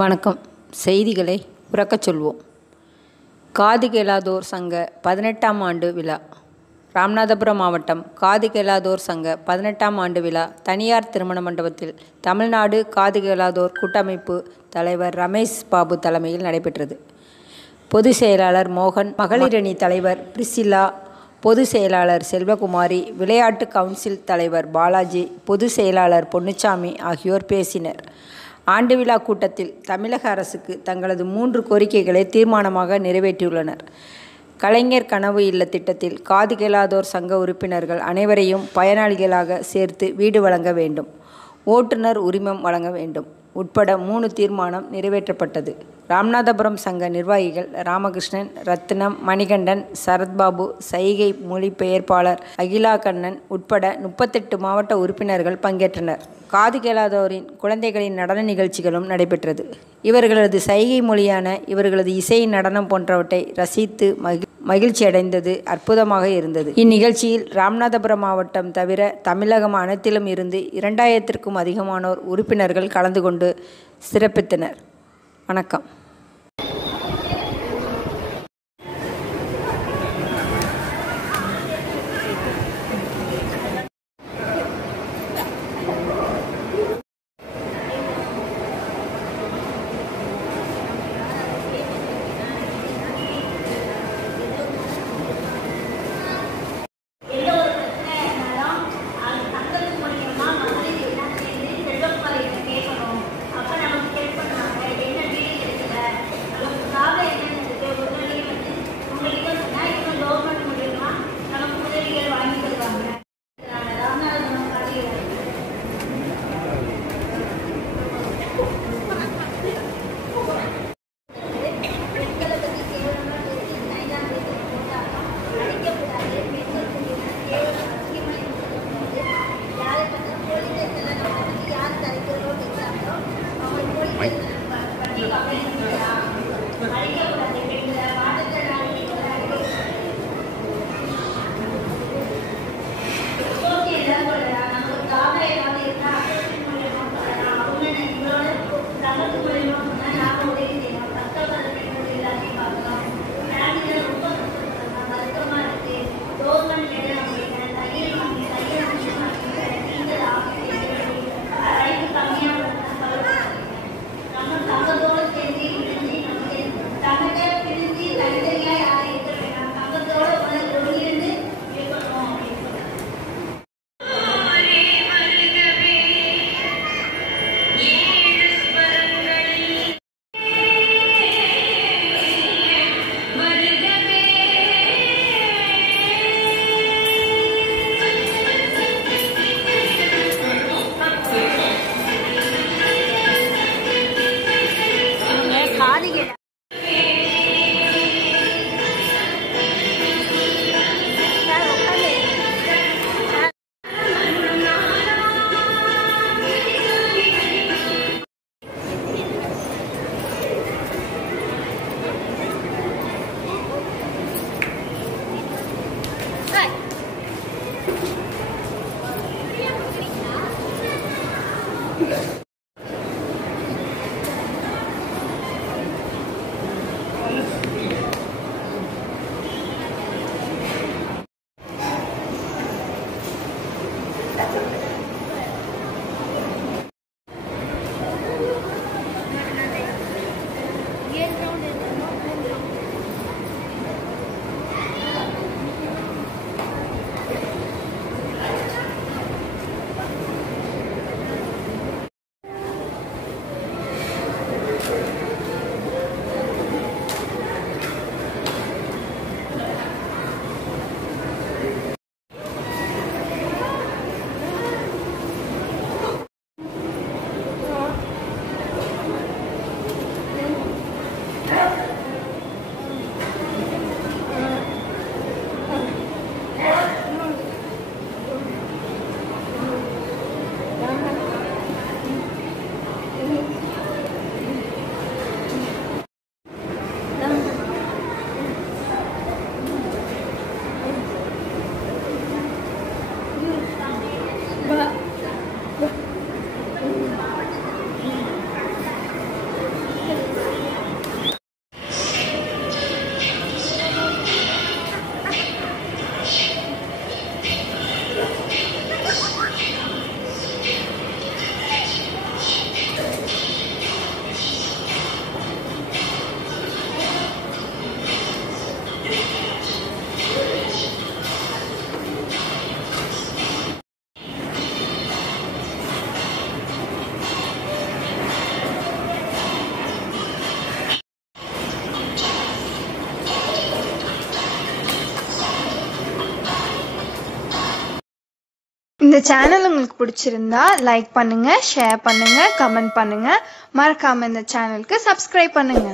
வணக்கம். செய்திகளை உரக்கச் சொல்வோம். காது கேளாதோர் சங்க 18ஆம் ஆண்டு விழா. ராமநாதபுரம் மாவட்டம் காது கேளாதோர் சங்க 18ஆம் ஆண்டு விழா தனியார் திருமண மண்டபத்தில் தமிழ்நாடு காது கேளாதோர் கூட்டமைப்பு தலைவர் ரமேஷ் பாபு தலைமையில் நடைபெற்றது. பொதுச் செயலாளர் மோகன், மகளிரணி தலைவர் பிரிசிலா, பொதுச் செயலாளர் செல்வகுமாரி, விளையாட்டு கவுன்சில் தலைவர் பாலாஜி, பொதுச் செயலாளர் பொன்னுச்சாமி ஆகியோர் பேசினர். ஆண்டு விழா கூட்டத்தில் தமிழக அரசுக்கு தங்களது 3 கோரிக்கைகளை தீர்மானமாக நிறைவேற்றியுள்ளனர். கலைஞர் கனவு இல்ல திட்டத்தில் காது கேளாதோர் சங்க உறுப்பினர்கள் அனைவரையும் பயனாளிகளாக சேர்த்து வீடு வழங்க வேண்டும், ஓட்டுநர் உரிமம் வழங்க வேண்டும் உட்பட 3 தீர்மானம் நிறைவேற்றப்பட்டது. ராமநாதபுரம் சங்க நிர்வாகிகள் ராமகிருஷ்ணன், ரத்தினம், மணிகண்டன், சரத்பாபு, சைகை மொழிபெயர்ப்பாளர் அகிலா கண்ணன் உட்பட 38 மாவட்ட உறுப்பினர்கள் பங்கேற்றனர். காது கேளாதோரின் குழந்தைகளின் நடன நிகழ்ச்சிகளும் நடைபெற்றது. இவர்களது சைகை மொழியான இவர்களது இசை, நடனம் போன்றவற்றை ரசித்து மகிழ்ச்சியடைந்தது அற்புதமாக இருந்தது. இந்நிகழ்ச்சியில் ராமநாதபுரம் மாவட்டம் தவிர தமிழகம் அனைத்திலும் இருந்து 2000க்கும் அதிகமானோர் உறுப்பினர்கள் கலந்து கொண்டு சிறப்பித்தனர். வணக்கம். இந்த சேனல் உங்களுக்கு பிடிச்சிருந்தா லைக் பண்ணுங்க, ஷேர் பண்ணுங்க, கமெண்ட் பண்ணுங்க. மறக்காம இந்த சேனலுக்கு சப்ஸ்கிரைப் பண்ணுங்க.